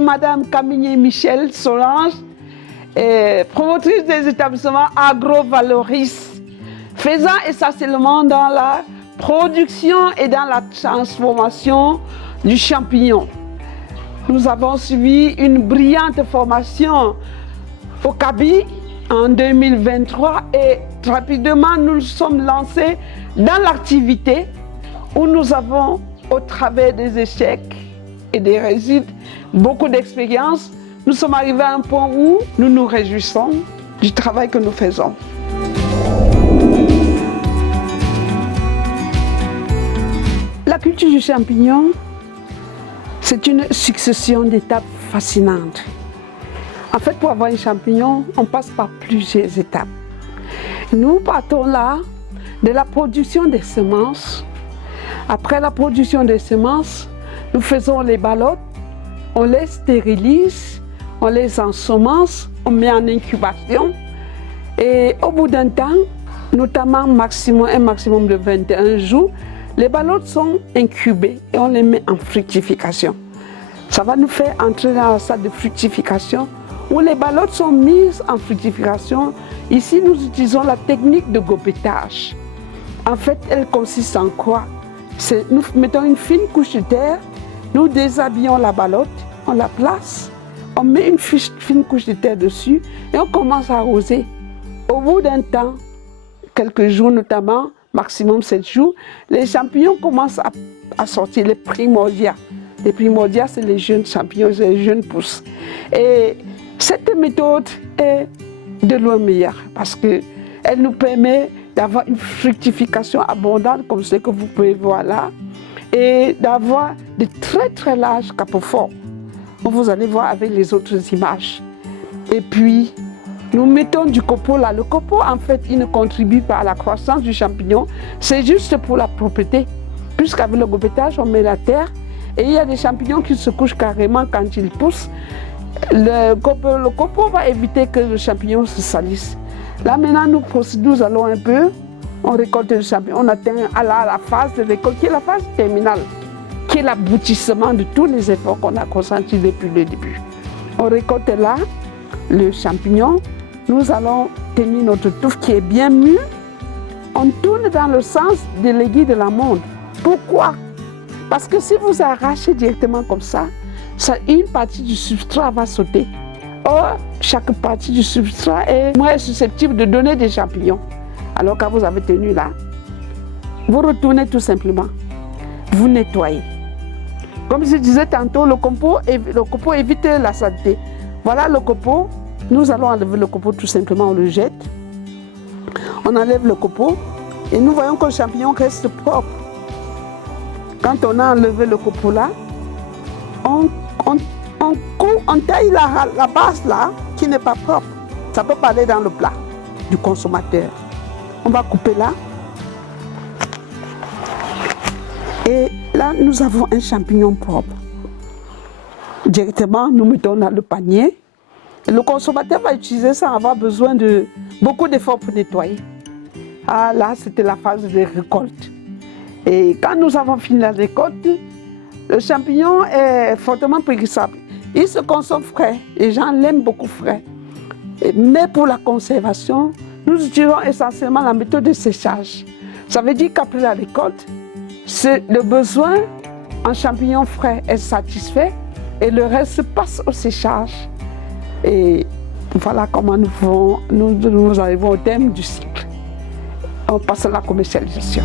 Madame Camille Michel Solange, promotrice des établissements agro-valoristes, faisant essentiellement dans la production et dans la transformation du champignon. Nous avons suivi une brillante formation au CABI en 2023 et rapidement nous nous sommes lancés dans l'activité où nous avons, au travers des échecs et des réussites, beaucoup d'expérience. Nous sommes arrivés à un point où nous nous réjouissons du travail que nous faisons. La culture du champignon, c'est une succession d'étapes fascinantes. En fait, pour avoir un champignon, on passe par plusieurs étapes. Nous partons là de la production des semences. Après la production des semences, nous faisons les ballottes, on les stérilise, on les ensemence, on met en incubation. Et au bout d'un temps, notamment un maximum de 21 jours, les ballottes sont incubées et on les met en fructification. Ça va nous faire entrer dans la salle de fructification où les ballottes sont mises en fructification. Ici, nous utilisons la technique de gobetage. En fait, elle consiste en quoi? Nous mettons une fine couche de terre, nous déshabillons la ballotte, on la place, on met une fine couche de terre dessus et on commence à arroser. Au bout d'un temps, quelques jours notamment, maximum 7 jours, les champignons commencent à sortir, les primordiaux. Les primordiaux, c'est les jeunes champignons, c'est les jeunes pousses. Et cette méthode est de loin meilleure parce qu'elle nous permet d'avoir une fructification abondante comme ce que vous pouvez voir là et d'avoir de très très larges capoformes. Vous allez voir avec les autres images. Et puis, nous mettons du copeau là. Le copeau, en fait, il ne contribue pas à la croissance du champignon. C'est juste pour la propreté. Puisqu'avec le gobetage, on met la terre et il y a des champignons qui se couchent carrément quand ils poussent. Le copeau va éviter que le champignon se salisse. Là, maintenant, nous allons un peu. On récolte le champignon. On atteint à la phase de récolte qui est la phase terminale, qui est l'aboutissement de tous les efforts qu'on a consentis depuis le début. On récolte là le champignon. Nous allons tenir notre touffe qui est bien mûre. On tourne dans le sens de l'aiguille de la montre. Pourquoi? Parce que si vous arrachez directement comme ça, une partie du substrat va sauter. Or, chaque partie du substrat est moins susceptible de donner des champignons. Alors quand vous avez tenu là, vous retournez tout simplement. Vous nettoyez. Comme je disais tantôt, le copeau évite la saleté. Voilà le copeau. Nous allons enlever le copeau tout simplement, on le jette. On enlève le copeau et nous voyons que le champignon reste propre. Quand on a enlevé le copeau là, on taille la base là qui n'est pas propre. Ça peut pas aller dans le plat du consommateur. On va couper là. Et là, nous avons un champignon propre. Directement, nous mettons dans le panier. Et le consommateur va utiliser ça, avoir besoin de beaucoup d'efforts pour nettoyer. Ah là, c'était la phase de récolte. Et quand nous avons fini la récolte, le champignon est fortement périssable. Il se consomme frais. Les gens l'aiment beaucoup frais. Mais pour la conservation, nous utilisons essentiellement la méthode de séchage. Ça veut dire qu'après la récolte, le besoin en champignons frais est satisfait et le reste passe au séchage. Et voilà comment nous arrivons au terme du cycle. On passe à la commercialisation.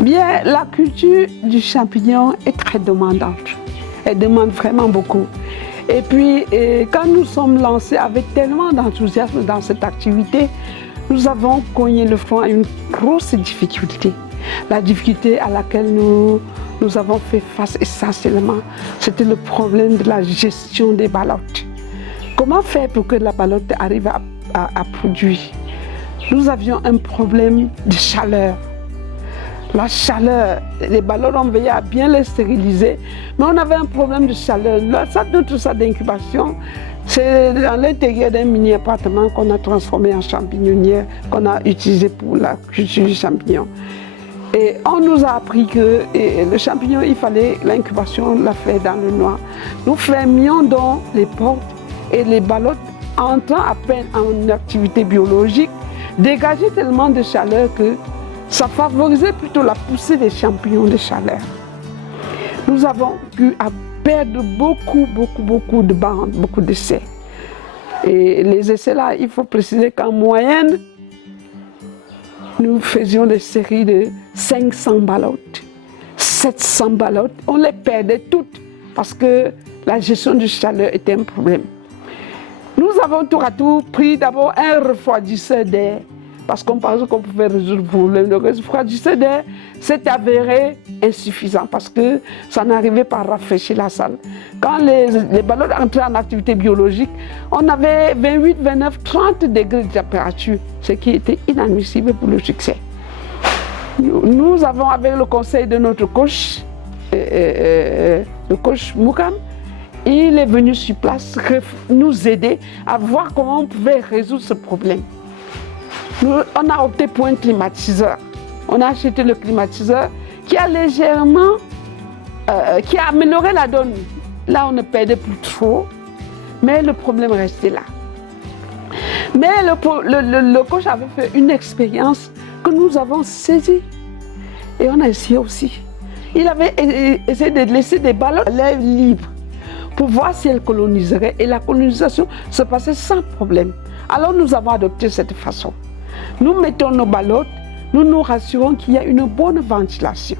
Bien, la culture du champignon est très demandante. Elle demande vraiment beaucoup. Et puis, quand nous sommes lancés avec tellement d'enthousiasme dans cette activité, nous avons cogné le front à une grosse difficulté. La difficulté à laquelle nous avons fait face essentiellement, c'était le problème de la gestion des ballottes. Comment faire pour que la ballotte arrive à produire? Nous avions un problème de chaleur. La chaleur, les ballottes, on veillait à bien les stériliser, mais on avait un problème de chaleur. Notre salle d'incubation, c'est dans l'intérieur d'un mini-appartement qu'on a transformé en champignonnière, qu'on a utilisé pour la culture du champignon. Et on nous a appris que le champignon, il fallait l'incubation, la faire dans le noir. Nous fermions donc les portes et les ballottes, entrant à peine en activité biologique, dégageaient tellement de chaleur que ça favorisait plutôt la poussée des champignons de chaleur. Nous avons pu perdre beaucoup de bandes, beaucoup d'essais. Et les essais là, il faut préciser qu'en moyenne, nous faisions des séries de 500 ballottes, 700 ballottes. On les perdait toutes parce que la gestion de chaleur était un problème. Nous avons tour à tour pris d'abord un refroidisseur d'air parce qu'on pensait qu'on pouvait résoudre le problème. Le refroidisseur d'air s'est avéré insuffisant parce que ça n'arrivait pas à rafraîchir la salle. Quand les ballottes entraient en activité biologique, on avait 28, 29, 30 degrés de température, ce qui était inadmissible pour le succès. Nous avons, avec le conseil de notre coach, le coach Moukam, il est venu sur place nous aider à voir comment on pouvait résoudre ce problème. On a opté pour un climatiseur. On a acheté le climatiseur qui a légèrement, qui a amélioré la donne. Là, on ne perdait plus trop, mais le problème restait là. Mais le coach avait fait une expérience que nous avons saisie. Et on a essayé aussi. Il avait essayé de laisser des ballottes à l'air libre pour voir si elles coloniseraient. Et la colonisation se passait sans problème. Alors nous avons adopté cette façon. Nous mettons nos ballottes, nous nous rassurons qu'il y a une bonne ventilation.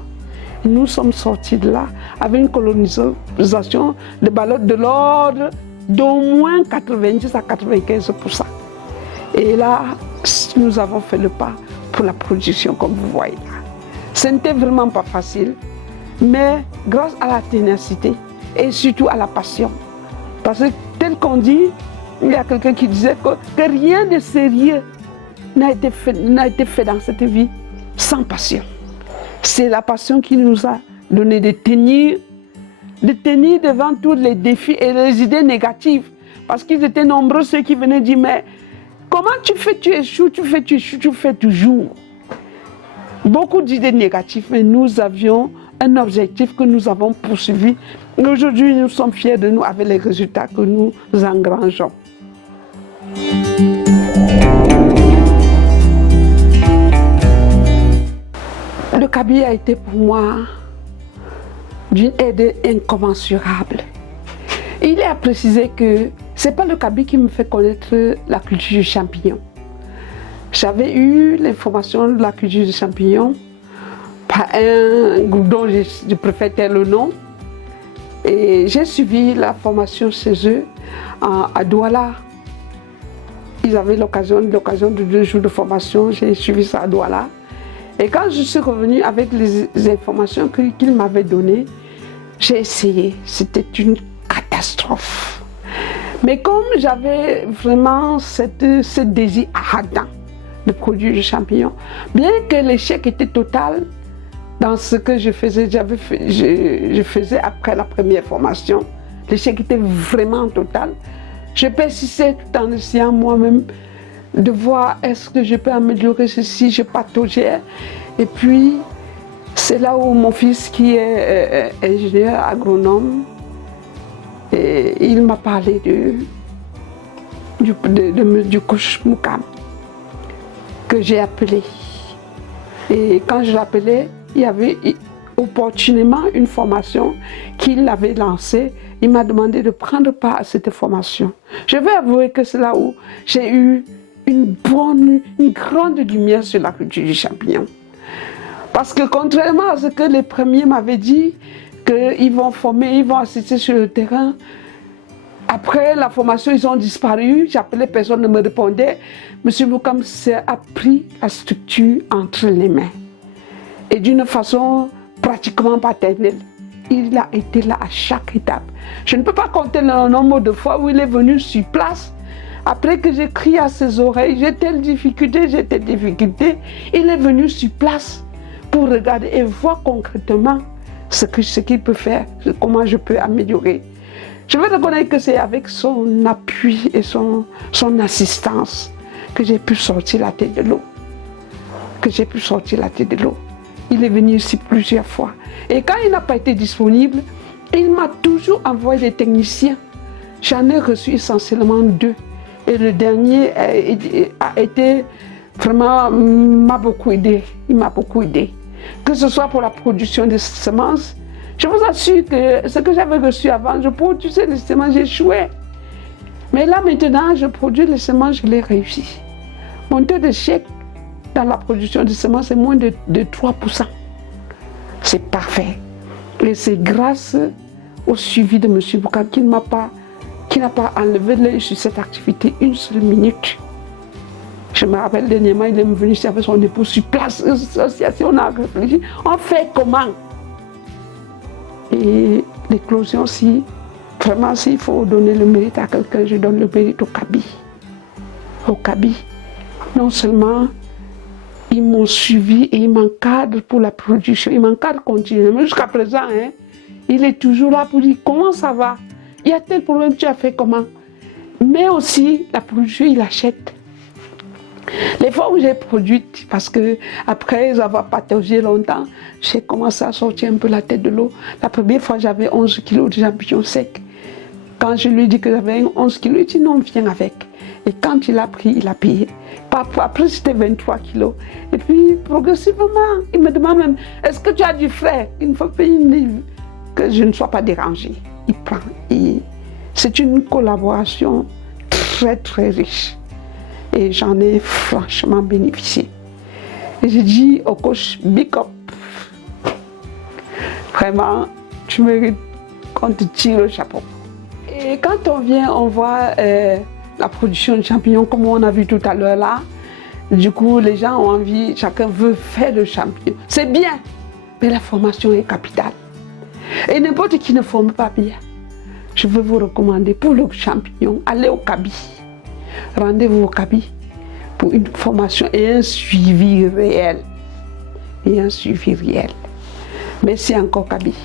Nous sommes sortis de là avec une colonisation de ballottes de l'ordre d'au moins 90 à 95%. Et là, nous avons fait le pas pour la production, comme vous voyez là. Ce n'était vraiment pas facile, mais grâce à la ténacité et surtout à la passion. Parce que tel qu'on dit, il y a quelqu'un qui disait que rien de sérieux n'a été fait dans cette vie sans passion. C'est la passion qui nous a donné de tenir devant tous les défis et les idées négatives. Parce qu'ils étaient nombreux ceux qui venaient dire, mais comment tu fais, tu échoues, tu fais toujours. Beaucoup d'idées négatives, mais nous avions un objectif que nous avons poursuivi. Et aujourd'hui, nous sommes fiers de nous avec les résultats que nous engrangeons. Le cabinet a été pour moi d'une aide incommensurable. Il est à préciser que ce n'est pas le cabinet qui me fait connaître la culture du champignon. J'avais eu l'information de la culture du champignon par un groupe dont je préfère taire le nom. Et j'ai suivi la formation chez eux à Douala. Ils avaient l'occasion de 2 jours de formation, j'ai suivi ça à Douala. Et quand je suis revenue avec les informations qu'ils m'avaient données, j'ai essayé. C'était une catastrophe. Mais comme j'avais vraiment ce désir ardent de produire du champignon, bien que l'échec était total dans ce que je faisais, je faisais après la première formation, l'échec était vraiment total. Je persistais tout en essayant moi-même de voir est-ce que je peux améliorer ceci, je pataugeais. Et puis, c'est là où mon fils qui est ingénieur agronome, et il m'a parlé du coach Moukam, que j'ai appelé. Et quand je l'appelais, il y avait opportunément une formation qu'il avait lancée. Il m'a demandé de prendre part à cette formation. Je vais avouer que c'est là où j'ai eu une grande lumière sur la culture du champignon. Parce que contrairement à ce que les premiers m'avaient dit, qu'ils vont former, ils vont assister sur le terrain, après la formation, ils ont disparu, j'appelais, personne ne me répondait. M. Moukam a pris la structure entre les mains. Et d'une façon pratiquement paternelle. Il a été là à chaque étape. Je ne peux pas compter le nombre de fois où il est venu sur place. Après que j'ai crié à ses oreilles, j'ai telle difficulté, il est venu sur place pour regarder et voir concrètement ce qu'il peut faire, comment je peux améliorer. Je veux reconnaître que c'est avec son appui et son assistance que j'ai pu sortir la tête de l'eau. Il est venu ici plusieurs fois. Et quand il n'a pas été disponible, il m'a toujours envoyé des techniciens. J'en ai reçu essentiellement 2. Et le dernier a été vraiment, m'a beaucoup aidé. Il m'a beaucoup aidé. Que ce soit pour la production des semences. Je vous assure que ce que j'avais reçu avant, je produisais les semences, j'échouais. Mais là maintenant, je produis les semences, je les réussis. Mon taux d'échec dans la production de semences est moins de 3%. C'est parfait. Et c'est grâce au suivi de M. Bouka qui n'a pas enlevé l'œil sur cette activité une seule minute. Je me rappelle dernièrement, il est venu ici avec son épouse sur place, on a réfléchi, on fait comment? Et l'éclosion, si vraiment s'il faut donner le mérite à quelqu'un, je donne le mérite au Kaby. Au Kaby. Non seulement ils m'ont suivi et ils m'encadrent pour la production, ils m'encadrent continuellement. Jusqu'à présent, hein, il est toujours là pour dire comment ça va. Il y a tel problème, tu as fait comment? Mais aussi, la production, il achète. Les fois où j'ai produit, parce que après avoir pataugé longtemps, j'ai commencé à sortir un peu la tête de l'eau. La première fois, j'avais 11 kilos de champignons secs. Quand je lui ai dit que j'avais 11 kilos, il dit non, viens avec. Et quand il a pris, il a payé. Après, c'était 23 kilos. Et puis, progressivement, il me demande même, est-ce que tu as du frais? Il ne faut pas que je ne sois pas dérangée. Il prend. C'est une collaboration très, très riche. Et j'en ai franchement bénéficié. Et j'ai dit au coach, big up. Vraiment, tu mérites qu'on te tire le chapeau. Et quand on vient, on voit la production de champignons, comme on a vu tout à l'heure là. Du coup, les gens ont envie, chacun veut faire le champignon. C'est bien, mais la formation est capitale. Et n'importe qui ne forme pas bien. Je veux vous recommander pour le champignon, allez au Kaby. Rendez-vous au Kaby pour une formation et un suivi réel. Merci encore Kaby.